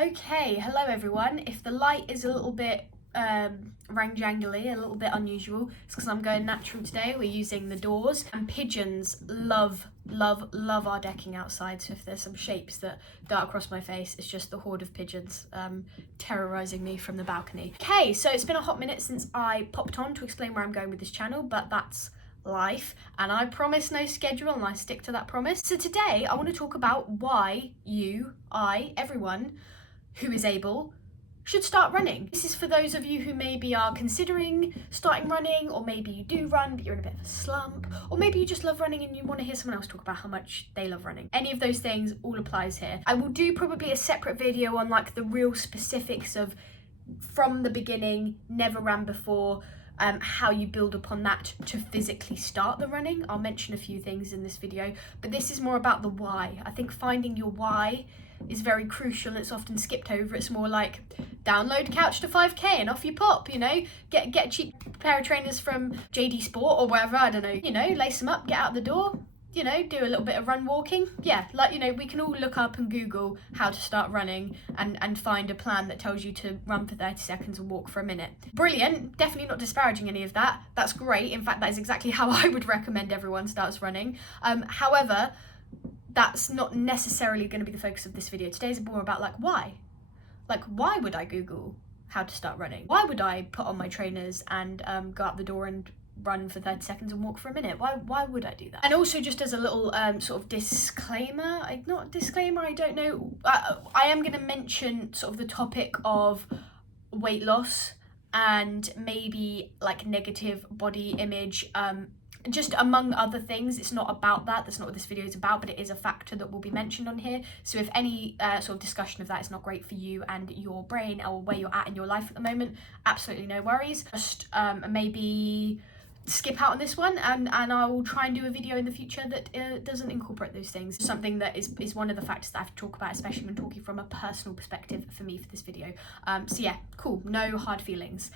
Okay, hello everyone. If the light is a little bit rangjangly, a little bit unusual, it's because I'm going natural today. We're using the doors, and pigeons love our decking outside. So if there's some shapes that dart across my face, it's just the horde of pigeons terrorizing me from the balcony. Okay, so it's been a hot minute since I popped on to explain where I'm going with this channel, but that's life, and I promise no schedule, and I stick to that promise. So today I want to talk about why everyone who is able should start running. This is for those of you who maybe are considering starting running, or maybe you do run but you're in a bit of a slump, or maybe you just love running and you want to hear someone else talk about how much they love running. Any of those things all applies here. I will do probably a separate video on like the real specifics of from the beginning, never ran before, how you build upon that to physically start the running. I'll mention a few things in this video, but this is more about the why. I think finding your why is very crucial. It's often skipped over. It's more like download Couch to 5k and off you pop, you know, get a cheap pair of trainers from JD Sport or wherever, I don't know, you know, lace them up, get out the door, you know, do a little bit of run walking. Yeah, like, you know, we can all look up and Google how to start running and find a plan that tells you to run for 30 seconds and walk for a minute. Brilliant, definitely not disparaging any of that. That's great. In fact, that is exactly how I would recommend everyone starts running. However, that's not necessarily going to be the focus of this video. Today's more about like why. Like, why would I Google how to start running? Why would I put on my trainers and go out the door and run for 30 seconds and walk for a minute? Why would I do that? And also, just as a little sort of disclaimer, I don't know, I am going to mention sort of the topic of weight loss and maybe like negative body image, just among other things. It's not about that, that's not what this video is about, but it is a factor that will be mentioned on here. So if any sort of discussion of that is not great for you and your brain or where you're at in your life at the moment, absolutely no worries. Just maybe skip out on this one, and I will try and do a video in the future that doesn't incorporate those things. Something that is one of the factors that I have to talk about, especially when talking from a personal perspective for me for this video. So yeah, cool, no hard feelings.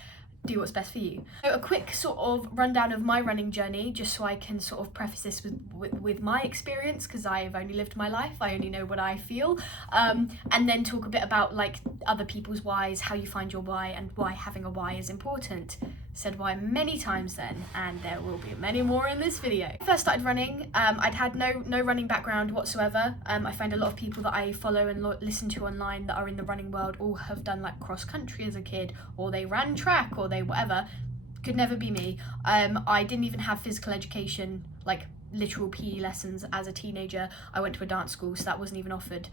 Do what's best for you. So a quick sort of rundown of my running journey, just so I can sort of preface this with my experience, because I've only lived my life, I only know what I feel, and then talk a bit about like other people's whys, how you find your why, and why having a why is important. Said why many times then, and there will be many more in this video. When I first started running, I'd had no running background whatsoever. I find a lot of people that I follow and listen to online that are in the running world all have done like cross country as a kid, or they ran track, or they whatever. Could never be me. I didn't even have physical education, like literal PE lessons as a teenager. I went to a dance school, so that wasn't even offered.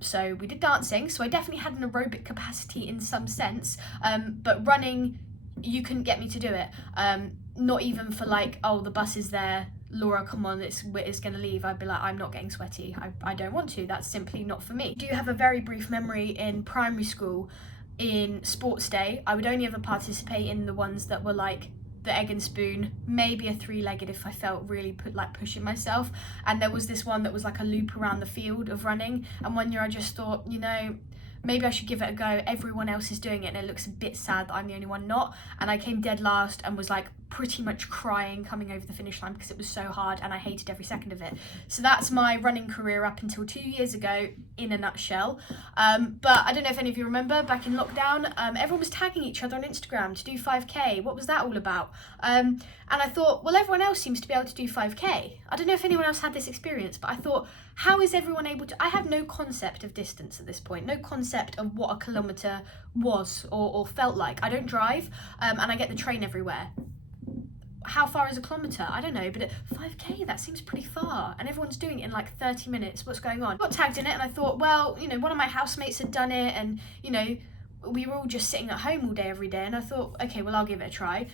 So we did dancing, so I definitely had an aerobic capacity in some sense, but running, you couldn't get me to do it. Not even for like, oh, the bus is there, Laura, come on, it's gonna leave. I'd be like, I'm not getting sweaty. I don't want to. That's simply not for me. I do have a very brief memory in primary school in sports day. I would only ever participate in the ones that were like the egg and spoon, maybe a three-legged if I felt really pushing myself. And there was this one that was like a loop around the field of running. And one year I just thought, you know, maybe I should give it a go. Everyone else is doing it and it looks a bit sad that I'm the only one not. And I came dead last and was like pretty much crying coming over the finish line because it was so hard and I hated every second of it. So that's my running career up until 2 years ago in a nutshell. But I don't know if any of you remember, back in lockdown, everyone was tagging each other on Instagram to do 5k. What was that all about? And I thought, well, everyone else seems to be able to do 5k. I don't know if anyone else had this experience, but I thought, how is everyone able to? I have no concept of distance at this point, no concept of what a kilometre was or felt like. I don't drive, and I get the train everywhere. How far is a kilometre? I don't know, but 5k, that seems pretty far, and everyone's doing it in like 30 minutes. What's going on? I got tagged in it and I thought, well, you know, one of my housemates had done it, and you know, we were all just sitting at home all day every day, and I thought, okay, well, I'll give it a try.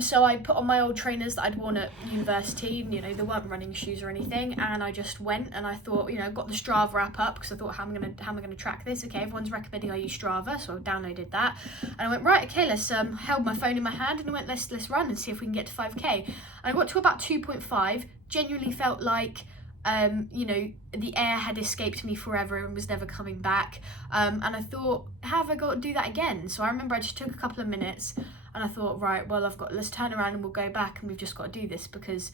So I put on my old trainers that I'd worn at university, you know, they weren't running shoes or anything, and I just went, and I thought, you know, got the Strava app up because I thought, how am I gonna track this? Okay, everyone's recommending I use Strava, so I downloaded that, and I went, right, okay, let's held my phone in my hand and I went, let's run and see if we can get to 5k. And I got to about 2.5, genuinely felt like you know, the air had escaped me forever and was never coming back, and I thought, how have I got to do that again? So I remember I just took a couple of minutes and I thought, right, well, let's turn around and we'll go back, and we've just got to do this because,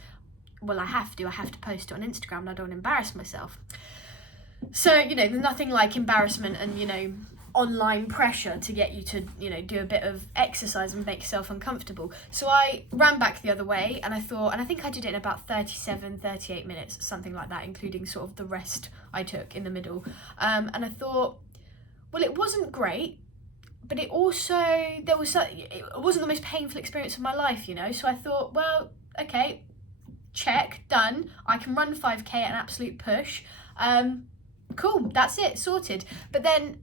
well, I have to post it on Instagram and I don't want to embarrass myself. So, you know, there's nothing like embarrassment and, you know, online pressure to get you to, do a bit of exercise and make yourself uncomfortable. So I ran back the other way, and I think I did it in about 38 minutes, something like that, including sort of the rest I took in the middle. And I thought, well, it wasn't great, but it also, it wasn't the most painful experience of my life, So I thought, well, okay, check, done. I can run 5k at an absolute push. Cool, that's it, sorted. But then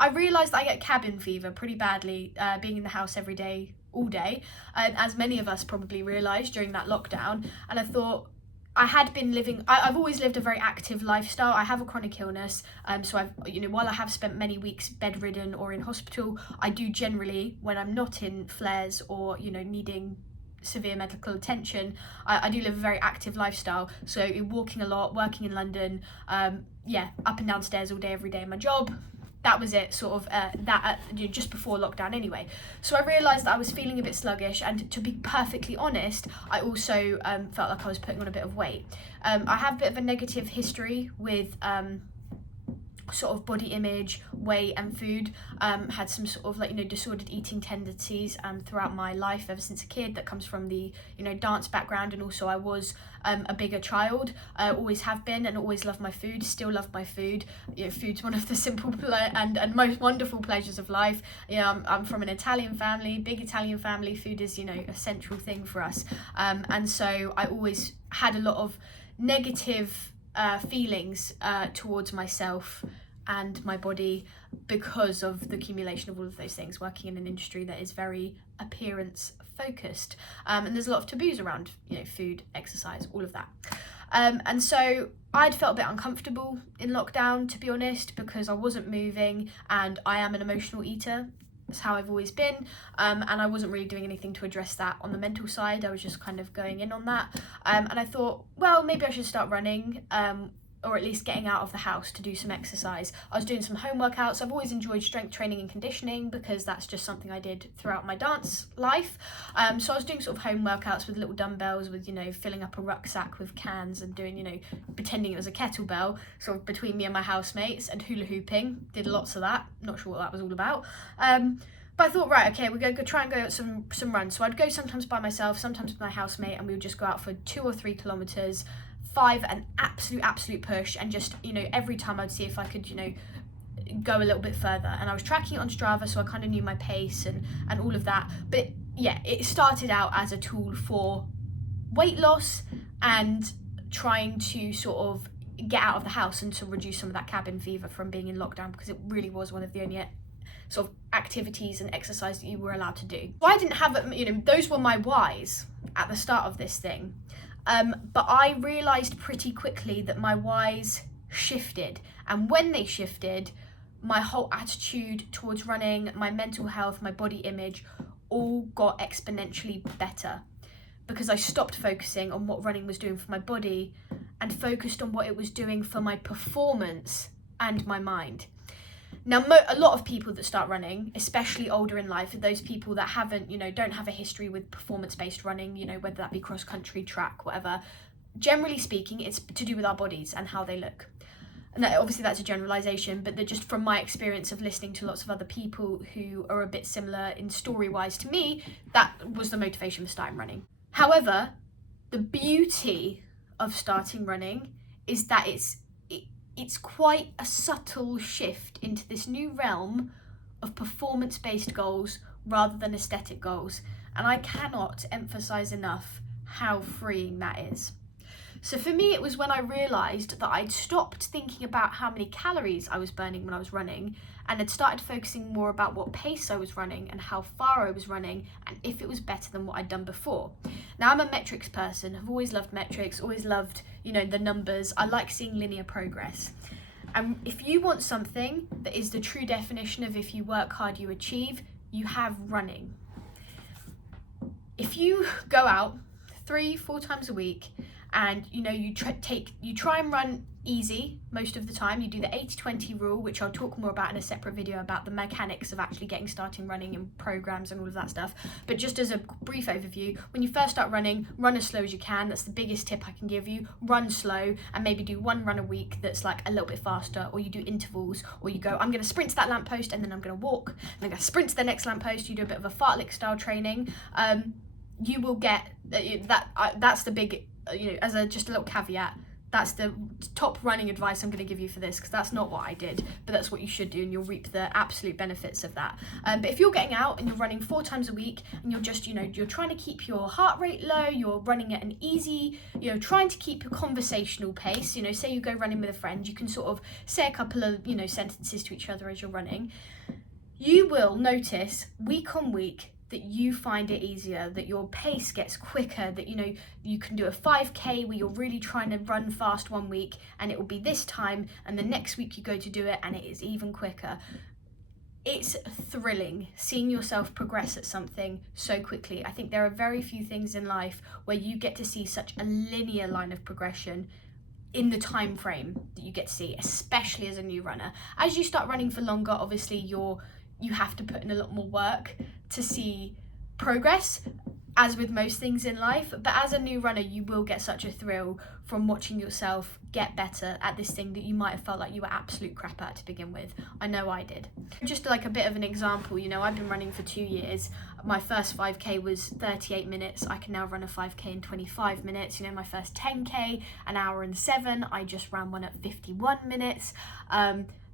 I realised that I get cabin fever pretty badly, being in the house every day, all day, as many of us probably realised during that lockdown. And I thought, I've always lived a very active lifestyle. I have a chronic illness, so while I have spent many weeks bedridden or in hospital, I do generally, when I'm not in flares or, needing severe medical attention, I do live a very active lifestyle. So walking a lot, working in London, up and down stairs all day, every day in my job. That was it, sort of, just before lockdown anyway. So I realised that I was feeling a bit sluggish, and to be perfectly honest, I also felt like I was putting on a bit of weight. I have a bit of a negative history with sort of body image, weight and food. Had some sort of disordered eating tendencies throughout my life ever since a kid. That comes from the dance background, and also I was a bigger child. Always have been, and always loved my food. Still love my food. Food's one of the simple and most wonderful pleasures of life. I'm from an Italian family, big Italian family. Food is a central thing for us, and so I always had a lot of negative feelings towards myself and my body because of the accumulation of all of those things, working in an industry that is very appearance focused, and there's a lot of taboos around food, exercise, all of that, and so I'd felt a bit uncomfortable in lockdown, to be honest, because I wasn't moving, and I am an emotional eater. That's how I've always been, and I wasn't really doing anything to address that on the mental side. I was just kind of going in on that, and I thought, well, maybe I should start running, or at least getting out of the house to do some exercise. I was doing some home workouts. I've always enjoyed strength training and conditioning because that's just something I did throughout my dance life. So I was doing sort of home workouts with little dumbbells, with filling up a rucksack with cans and doing pretending it was a kettlebell, sort of between me and my housemates, and hula hooping. Did lots of that. Not sure what that was all about. But I thought, right, okay, we're going to try and go some runs. So I'd go sometimes by myself, sometimes with my housemate, and we would just go out for 2 or 3 kilometres, 5 an absolute push, and just every time I'd see if I could go a little bit further. And I was tracking it on Strava, so I kind of knew my pace and all of that. But it started out as a tool for weight loss and trying to sort of get out of the house and to reduce some of that cabin fever from being in lockdown, because it really was one of the only sort of activities and exercise that you were allowed to do. So I didn't have those were my whys at the start of this thing. But I realised pretty quickly that my whys shifted, and when they shifted, my whole attitude towards running, my mental health, my body image, all got exponentially better, because I stopped focusing on what running was doing for my body and focused on what it was doing for my performance and my mind. Now, a lot of people that start running, especially older in life, are those people that don't have a history with performance-based running, whether that be cross-country, track, whatever. Generally speaking, it's to do with our bodies and how they look. And obviously that's a generalisation, but just from my experience of listening to lots of other people who are a bit similar in story-wise to me, that was the motivation for starting running. However, the beauty of starting running is that it's quite a subtle shift into this new realm of performance-based goals rather than aesthetic goals. And I cannot emphasize enough how freeing that is. So for me, it was when I realized that I'd stopped thinking about how many calories I was burning when I was running, and had started focusing more about what pace I was running and how far I was running, and if it was better than what I'd done before. Now, I'm a metrics person. I've always loved metrics, always loved, the numbers. I like seeing linear progress. And if you want something that is the true definition of if you work hard, you achieve, you have running. If you go out 3-4 times a week and you try and run easy most of the time. You do the 80-20 rule, which I'll talk more about in a separate video about the mechanics of actually getting started running and programs and all of that stuff. But just as a brief overview, when you first start running, run as slow as you can. That's the biggest tip I can give you. Run slow, and maybe do one run a week that's like a little bit faster, or you do intervals, or you go, I'm going to sprint to that lamppost and then I'm going to walk, and I'm going to sprint to the next lamppost. You do a bit of a fartlek style training. You will get that's the big, as just a little caveat, that's the top running advice I'm going to give you for this, because that's not what I did, but that's what you should do, and you'll reap the absolute benefits of that. But if you're getting out and you're running 4 times a week, and you're just, you're trying to keep your heart rate low, you're running at an easy, trying to keep a conversational pace, say you go running with a friend, you can sort of say a couple of, sentences to each other as you're running. You will notice week on week that you find it easier, that your pace gets quicker, that you can do a 5k where you're really trying to run fast one week and it will be this time, and the next week you go to do it and it is even quicker. It's thrilling seeing yourself progress at something so quickly. I think there are very few things in life where you get to see such a linear line of progression in the time frame that you get to see, especially as a new runner. As you start running for longer, obviously you have to put in a lot more work to see progress, as with most things in life. But as a new runner, you will get such a thrill from watching yourself get better at this thing that you might have felt like you were absolute crap at to begin with. I know I did. Just like a bit of an example, I've been running for 2 years. My first 5k was 38 minutes. I can now run a 5k in 25 minutes. My first 10k, an hour and 7. I just ran one at 51 minutes.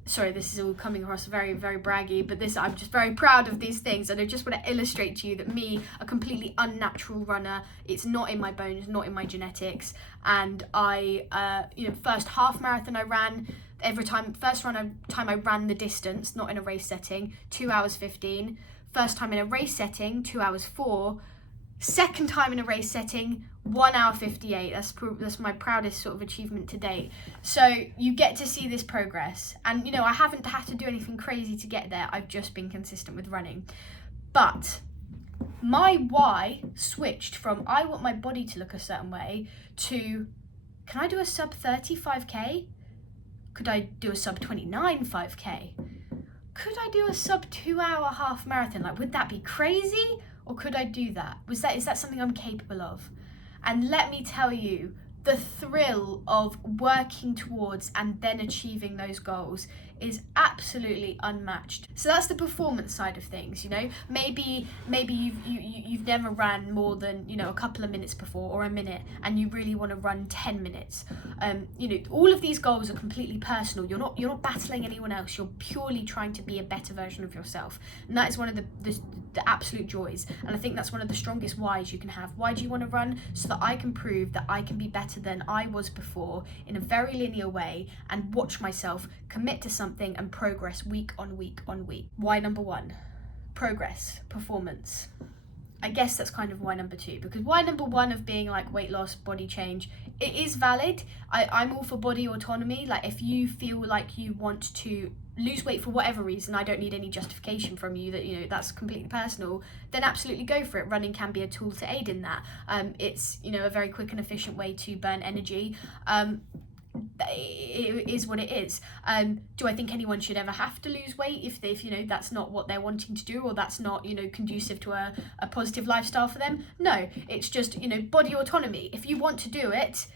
Sorry, this is all coming across very, very braggy, but I'm just very proud of these things, and I just want to illustrate to you that me, a completely unnatural runner, it's not in my bones, not in my genetics, and first half marathon I ran, time I ran the distance, not in a race setting, 2 hours 15, first time in a race setting, 2 hours 4, second time in a race setting, 1 hour 58. That's my proudest sort of achievement to date. So you get to see this progress, and I haven't had to do anything crazy to get there. I've just been consistent with running. But my why switched from I want my body to look a certain way to, can I do a sub 35k? Could I do a sub 29 5k? Could I do a sub 2 hour half marathon? Like, would that be crazy? Or could I do that? Is that something I'm capable of? And let me tell you, the thrill of working towards and then achieving those goals is absolutely unmatched. So that's the performance side of things. Maybe you've never ran more than a couple of minutes before, or a minute, and you really want to run 10 minutes. All of these goals are completely personal. You're not battling anyone else. You're purely trying to be a better version of yourself, and that is one of the absolute joys. And I think that's one of the strongest whys you can have. Why do you want to run? So that I can prove that I can be better than I was before in a very linear way, and watch myself commit to something and progress week on week on week. Why number 1? Progress, performance. I guess that's kind of why number 2, because why number 1 of being like weight loss, body change, it is valid. I'm all for body autonomy. Like, if you feel like you want to lose weight for whatever reason, I don't need any justification from you that that's completely personal, then absolutely go for it. Running can be a tool to aid in that. It's a very quick and efficient way to burn energy. It is what it is. Do I think anyone should ever have to lose weight if that's not what they're wanting to do, or that's not conducive to a positive lifestyle for them? No, it's just body autonomy. If you want to do it,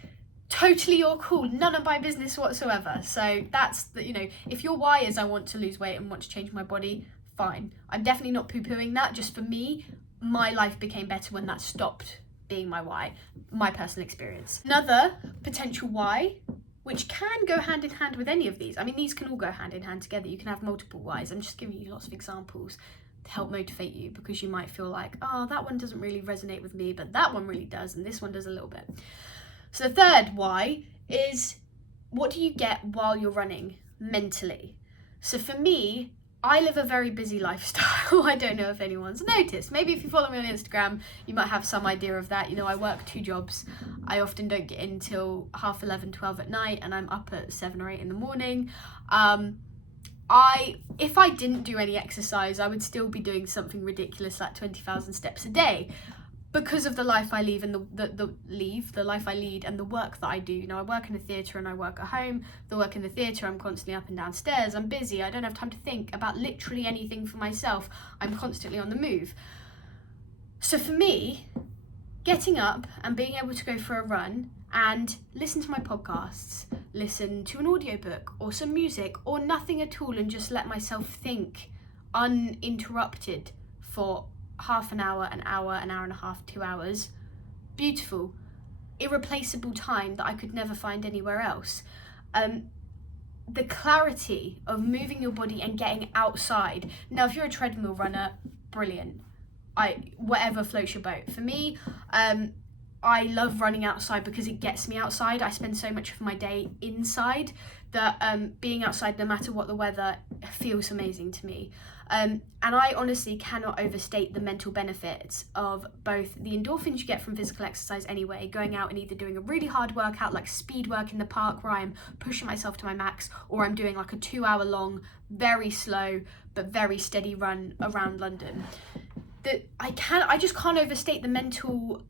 totally your call, none of my business whatsoever. So that's if your why is I want to lose weight and want to change my body, fine. I'm definitely not poo-pooing that. Just for me, my life became better when that stopped being my why, my personal experience. Another potential why, which can go hand in hand with any of these. I mean, these can all go hand in hand together. You can have multiple whys. I'm just giving you lots of examples to help motivate you, because you might feel like, oh, that one doesn't really resonate with me, but that one really does, and this one does a little bit. So the third why is, what do you get while you're running mentally? So for me, I live a very busy lifestyle. I don't know if anyone's noticed. Maybe if you follow me on Instagram, you might have some idea of that. I work 2 jobs. I often don't get in till 11:30, 12 at night, and I'm up at 7 or 8 in the morning. If I didn't do any exercise, I would still be doing something ridiculous like 20,000 steps a day. because of the life I lead and the life I lead and the work that I do. You know, I work in a theatre and I work at home. The work in the theatre, I'm constantly up and downstairs. I'm busy. I don't have time to think about literally anything for myself. I'm constantly on the move. So for me, getting up and being able to go for a run and listen to my podcasts, listen to an audiobook or some music or nothing at all, and just let myself think uninterrupted for half an hour, an hour and a half, 2 hours. Beautiful, irreplaceable time that I could never find anywhere else. The clarity of moving your body and getting outside. Now, if you're a treadmill runner, brilliant. Whatever floats your boat. For me, I love running outside because it gets me outside. I spend so much of my day inside that being outside, no matter what the weather, feels amazing to me. And I honestly cannot overstate the mental benefits of both the endorphins you get from physical exercise anyway, going out and either doing a really hard workout like speed work in the park where I'm pushing myself to my max, or I'm doing like a 2-hour long, very slow but very steady run around London. That I just can't overstate the mental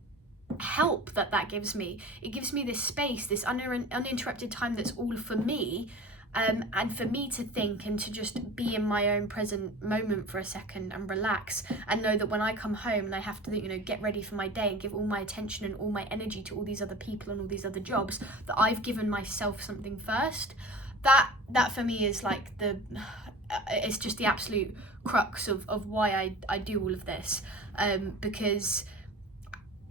help that gives me. It gives me this space, this uninterrupted time that's all for me. And for me to think and to just be in my own present moment for a second and relax and know that when I come home and I have to, you know, get ready for my day and give all my attention and all my energy to all these other people and all these other jobs, that I've given myself something first. That for me is like it's just the absolute crux of why I do all of this, because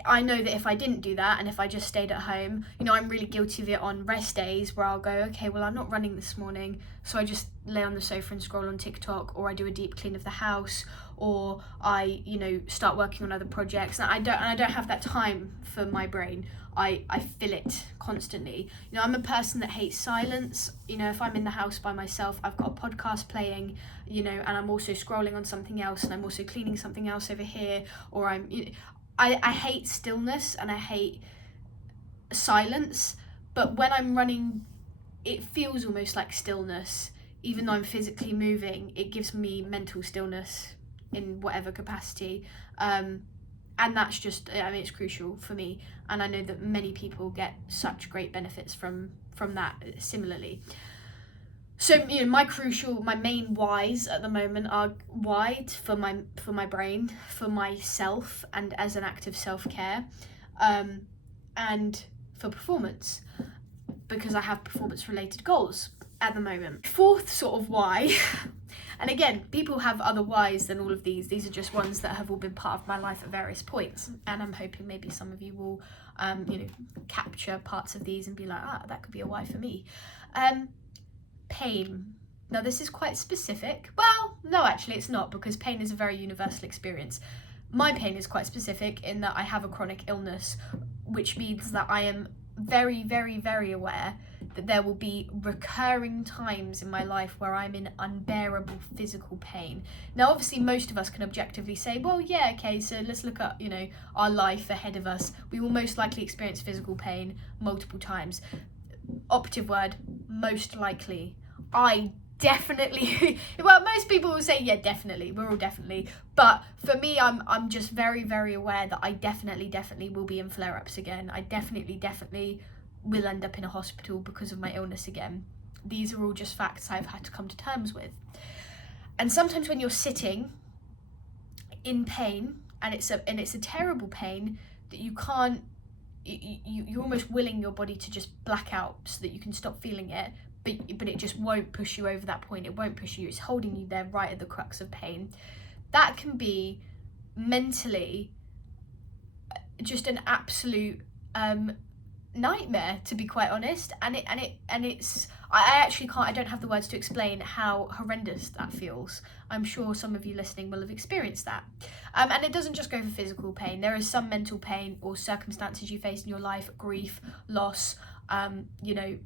I know that if I didn't do that and if I just stayed at home, you know, I'm really guilty of it on rest days where I'll go, okay, well, I'm not running this morning, so I just lay on the sofa and scroll on TikTok, or I do a deep clean of the house, or I, you know, start working on other projects. And I don't have that time for my brain. I fill it constantly. You know, I'm a person that hates silence. You know, if I'm in the house by myself, I've got a podcast playing, you know, and I'm also scrolling on something else, and I'm also cleaning something else over here, or I hate stillness and I hate silence, but when I'm running, it feels almost like stillness. Even though I'm physically moving, it gives me mental stillness in whatever capacity. And that's just, I mean, it's crucial for me. And I know that many people get such great benefits from that similarly. So, you know, my main whys at the moment are wide for my brain, for myself, and as an act of self-care, and for performance, because I have performance-related goals at the moment. Fourth sort of why, and again, people have other whys than all of these. These are just ones that have all been part of my life at various points, and I'm hoping maybe some of you will, you know, capture parts of these and be like, that could be a why for me. Pain. Now, this is quite specific. Well, no, actually it's not, because pain is a very universal experience. My pain is quite specific in that I have a chronic illness, which means that I am very, very, very aware that there will be recurring times in my life where I'm in unbearable physical pain. Now, obviously, most of us can objectively say, well, yeah, okay, so let's look at, you know, our life ahead of us. We will most likely experience physical pain multiple times. Operative word, most likely. I definitely, well, most people will say, yeah, definitely, we're all definitely, but for me, I'm just very, very aware that I definitely will be in flare-ups again. I definitely will end up in a hospital because of my illness again. These are all just facts I've had to come to terms with. And sometimes when you're sitting in pain, and it's a terrible pain that you can't, you're almost willing your body to just black out so that you can stop feeling it, but it just won't push you over that point. It won't push you. It's holding you there right at the crux of pain. That can be mentally just an absolute nightmare, to be quite honest. And it's I don't have the words to explain how horrendous that feels. I'm sure some of you listening will have experienced that. And it doesn't just go for physical pain. There is some mental pain or circumstances you face in your life, grief, loss, you know,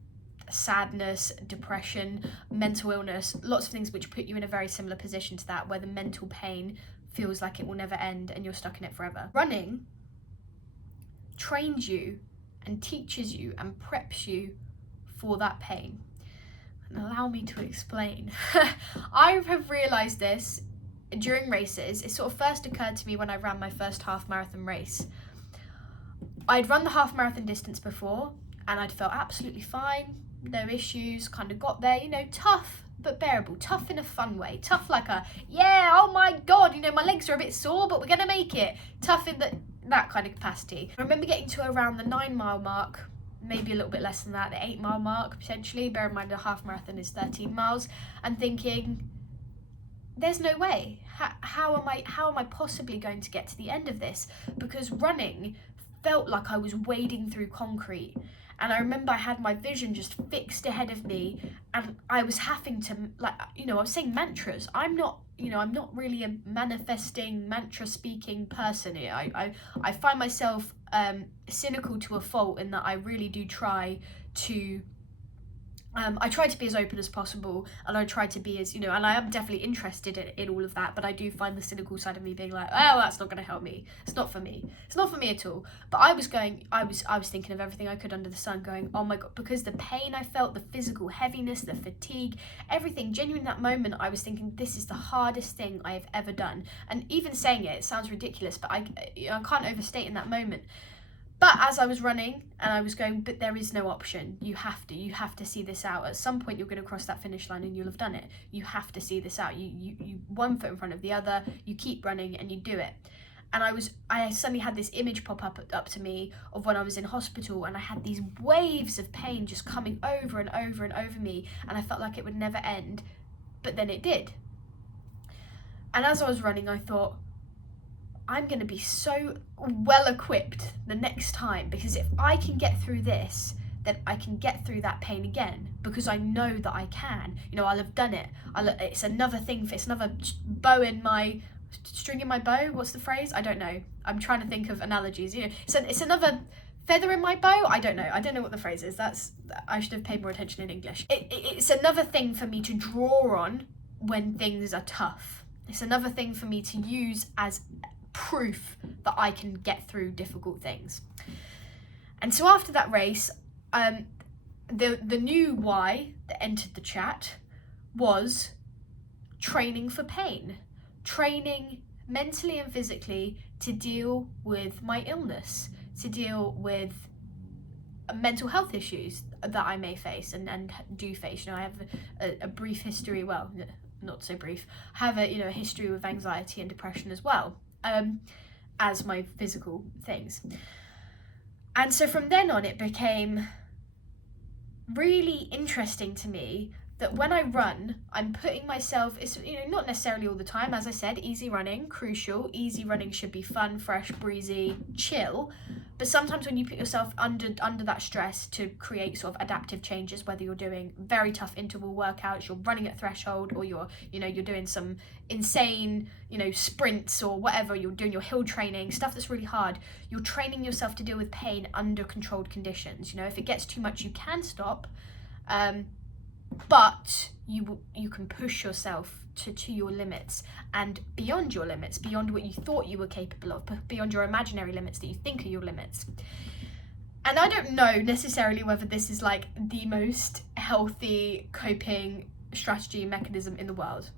sadness, depression, mental illness, lots of things which put you in a very similar position to that, where the mental pain feels like it will never end and you're stuck in it forever. Running trains you and teaches you and preps you for that pain. And allow me to explain. I have realised this during races, it sort of first occurred to me when I ran my first half marathon race. I'd run the half marathon distance before and I'd felt absolutely fine, no issues, kind of got there, tough but bearable, tough in a fun way, tough like oh my God, my legs are a bit sore, but we're gonna make it, tough in that kind of capacity. I remember getting to around the 9 mile mark, maybe a little bit less than that, the 8 mile mark potentially, bear in mind a half marathon is 13 miles, and thinking, there's no way, how am I possibly going to get to the end of this? Because running felt like I was wading through concrete. And I remember I had my vision just fixed ahead of me, and I was having to, I was saying mantras. I'm not really a manifesting, mantra speaking person. I find myself cynical to a fault in that I really do try to I try to be as open as possible, and I try to be as, and I am definitely interested in all of that, but I do find the cynical side of me being like, oh, that's not going to help me. It's not for me. It's not for me at all. But I was thinking of everything I could under the sun, going, oh my God, because the pain I felt, the physical heaviness, the fatigue, everything, genuinely in that moment, I was thinking, this is the hardest thing I have ever done. And even saying it sounds ridiculous, but I can't overstate in that moment. But as I was running and I was going, but there is no option. You have to see this out. At some point you're going to cross that finish line and you'll have done it. You have to see this out. You one foot in front of the other, you keep running and you do it. And I suddenly had this image pop up to me of when I was in hospital, and I had these waves of pain just coming over and over and over me, and I felt like it would never end, but then it did. And as I was running, I thought, I'm going to be so well equipped the next time, because if I can get through this, then I can get through that pain again, because I know that I can. I'll have done it. It's another thing. It's another string in my bow. What's the phrase? I don't know. I'm trying to think of analogies. It's another feather in my bow. I don't know what the phrase is. I should have paid more attention in English. It's another thing for me to draw on when things are tough. It's another thing for me to use as proof that I can get through difficult things. And so after that race, the new why that entered the chat was training for pain, training mentally and physically to deal with my illness, to deal with mental health issues that I may face and do face. I have a brief history, well, not so brief, I have a history with anxiety and depression as well. As my physical things. And so from then on, it became really interesting to me that when I run, I'm putting myself, it's not necessarily all the time, as I said, easy running, crucial. Easy running should be fun, fresh, breezy, chill. But sometimes when you put yourself under that stress to create sort of adaptive changes, whether you're doing very tough interval workouts, you're running at threshold, or you're doing some insane, sprints or whatever, you're doing your hill training, stuff that's really hard, you're training yourself to deal with pain under controlled conditions. If it gets too much, you can stop. But you can push yourself to your limits and beyond your limits, beyond what you thought you were capable of, beyond your imaginary limits that you think are your limits. And I don't know necessarily whether this is like the most healthy coping strategy mechanism in the world,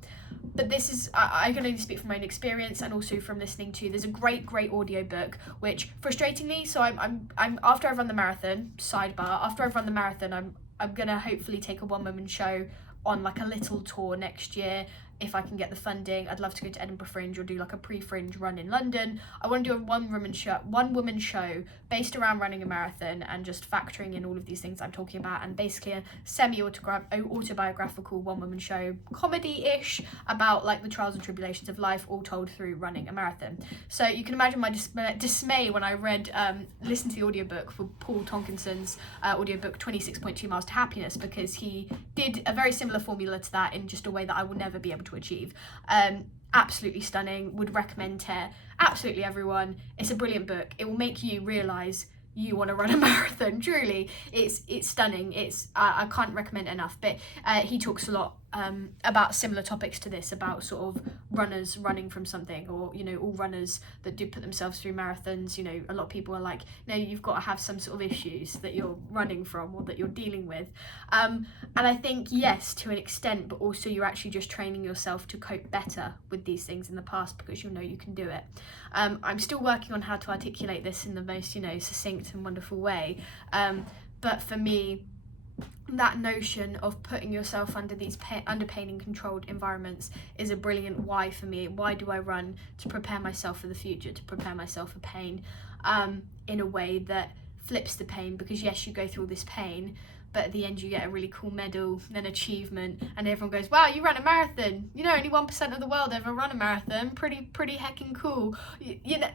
but this is, I can only speak from my own experience and also from listening to, there's a great audio book, which frustratingly, so I'm after I've run the marathon, sidebar, after I've run the marathon, I'm gonna hopefully take a one-woman show on like a little tour next year if I can get the funding. I'd love to go to Edinburgh Fringe or do like a pre-Fringe run in London. I want to do a one woman show based around running a marathon and just factoring in all of these things I'm talking about, and basically a semi-autobiographical one woman show, comedy-ish, about like the trials and tribulations of life, all told through running a marathon. So you can imagine my dismay when I listened to the audiobook for Paul Tonkinson's audiobook 26.2 Miles to Happiness, because he did a very similar formula to that in just a way that I will never be able to achieve. Absolutely stunning, would recommend to absolutely everyone. It's a brilliant book. It will make you realise you want to run a marathon. Truly, it's stunning. I can't recommend it enough. But he talks a lot about similar topics to this, about sort of runners running from something, or, you know, all runners that do put themselves through marathons, you know, a lot of people are like, no, you've got to have some sort of issues that you're running from or that you're dealing with. And I think, yes, to an extent, but also you're actually just training yourself to cope better with these things in the past because you know you can do it. I'm still working on how to articulate this in the most, you know, succinct and wonderful way. But for me, that notion of putting yourself under these under pain and controlled environments is a brilliant why for me. Why do I run? To prepare myself for the future, to prepare myself for pain, in a way that flips the pain, because yes, you go through all this pain, but at the end you get a really cool medal and achievement, and everyone goes, wow, you ran a marathon, you know, only 1% of the world ever run a marathon, pretty heckin' cool. You know,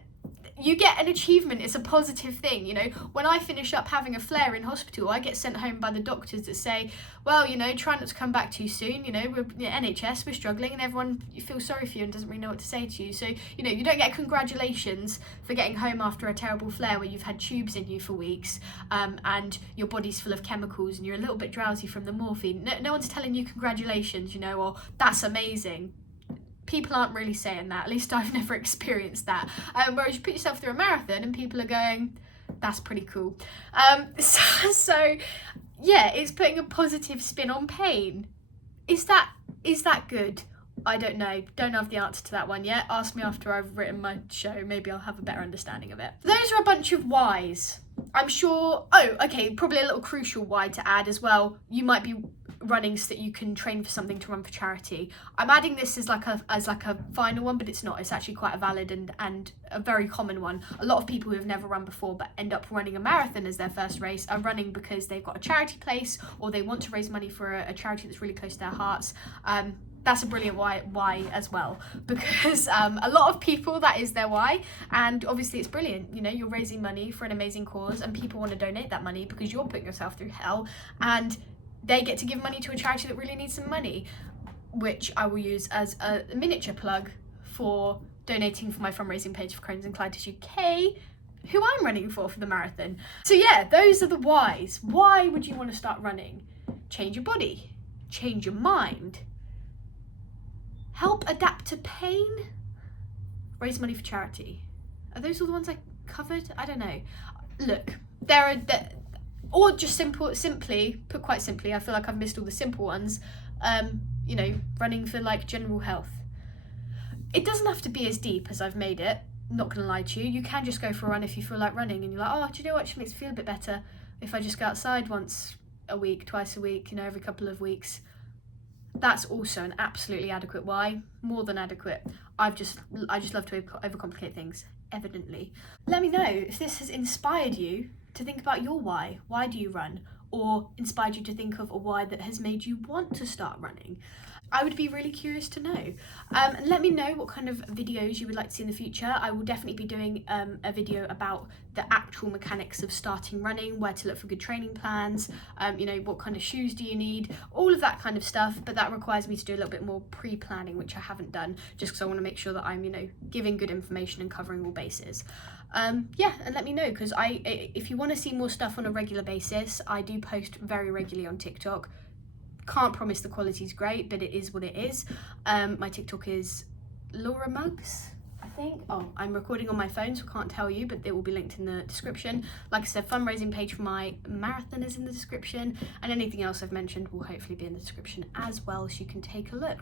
you get an achievement. It's a positive thing, you know. When I finish up having a flare in hospital, I get sent home by the doctors that say, well, you know, try not to come back too soon, you know, we're NHS, we're struggling, and everyone feels sorry for you and doesn't really know what to say to you. So, you know, you don't get congratulations for getting home after a terrible flare where you've had tubes in you for weeks, and your body's full of chemicals and you're a little bit drowsy from the morphine. No one's telling you congratulations, you know, or that's amazing. People aren't really saying that, at least I've never experienced that. Whereas you put yourself through a marathon and people are going, that's pretty cool. So yeah, it's putting a positive spin on pain. Is that good? I don't know. Don't have the answer to that one yet. Ask me after I've written my show. Maybe I'll have a better understanding of it. Those are a bunch of whys. I'm sure. Oh, okay. Probably a little crucial why to add as well. You might be running so that you can train for something to run for charity. I'm adding this as like a final one, but it's not. It's actually quite a valid and a very common one. A lot of people who have never run before but end up running a marathon as their first race are running because they've got a charity place or they want to raise money for a charity that's really close to their hearts. That's a brilliant why as well, because a lot of people, that is their why, and obviously it's brilliant. You know, you're raising money for an amazing cause and people want to donate that money because you're putting yourself through hell, and they get to give money to a charity that really needs some money, which I will use as a miniature plug for donating for my fundraising page for Crohn's and Colitis UK, who I'm running for the marathon. So yeah, those are the whys. Why would you want to start running? Change your body, change your mind, help adapt to pain, raise money for charity. Are those all the ones I covered? I don't know. Look, or just simply, put quite simply, I feel like I've missed all the simple ones, you know, running for like general health. It doesn't have to be as deep as I've made it, not gonna lie to you. You can just go for a run if you feel like running and you're like, oh, do you know what, actually makes me feel a bit better if I just go outside once a week, twice a week, you know, every couple of weeks. That's also an absolutely adequate why, more than adequate. I just love to overcomplicate things, evidently. Let me know if this has inspired you to think about your why. Why do you run? Or inspired you to think of a why that has made you want to start running. I would be really curious to know. And let me know what kind of videos you would like to see in the future. I will definitely be doing a video about the actual mechanics of starting running, where to look for good training plans, you know, what kind of shoes do you need, all of that kind of stuff. But that requires me to do a little bit more pre-planning, which I haven't done, just because I want to make sure that I'm, you know, giving good information and covering all bases. Yeah, and let me know, because if you want to see more stuff on a regular basis, I do post very regularly on TikTok. Can't promise the quality's great, but it is what it is. My TikTok is Laura Muggs, I think. Oh, I'm recording on my phone, so I can't tell you, but it will be linked in the description. Like I said, fundraising page for my marathon is in the description, and anything else I've mentioned will hopefully be in the description as well, so you can take a look.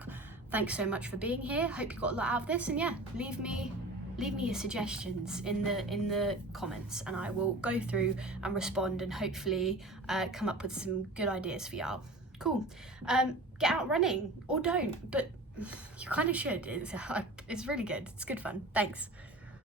Thanks so much for being here. Hope you got a lot out of this, and yeah, leave me your suggestions in the comments, and I will go through and respond and hopefully come up with some good ideas for y'all. Cool. Get out running, or don't, but you kind of should. It's really good. It's good fun. Thanks.